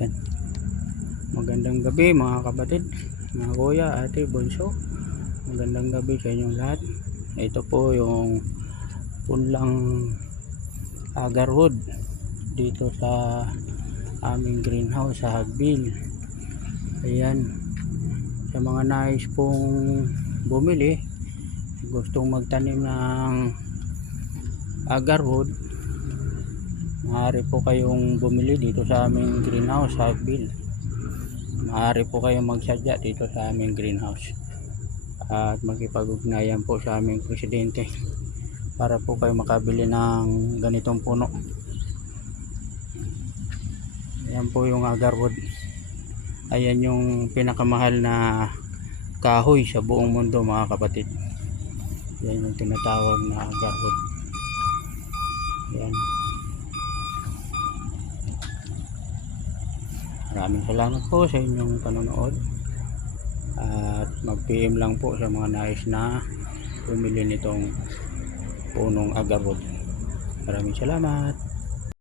Yan. Magandang gabi mga kapatid, mga kuya, ate, bunso. Magandang gabi sa inyong lahat. Ito po yung punlang agarwood dito sa aming greenhouse sa Hagbil. Ayan, sa mga nais pong bumili, gustong magtanim ng agarwood, maaari po kayong bumili dito sa aming greenhouse sa Hagbil. Maaari po kayong magsadya dito sa aming greenhouse at makipag-ugnayan po sa aming presidente para po kayo makabili ng ganitong puno. Ayan po yung agarwood. Ayan yung pinakamahal na kahoy sa buong mundo mga kapatid. Yan yung tinatawag na agarwood. Ayan. Maraming salamat po sa inyong panonood at mag-PM lang po sa mga nais na bumili nitong punong agarwood. Maraming salamat.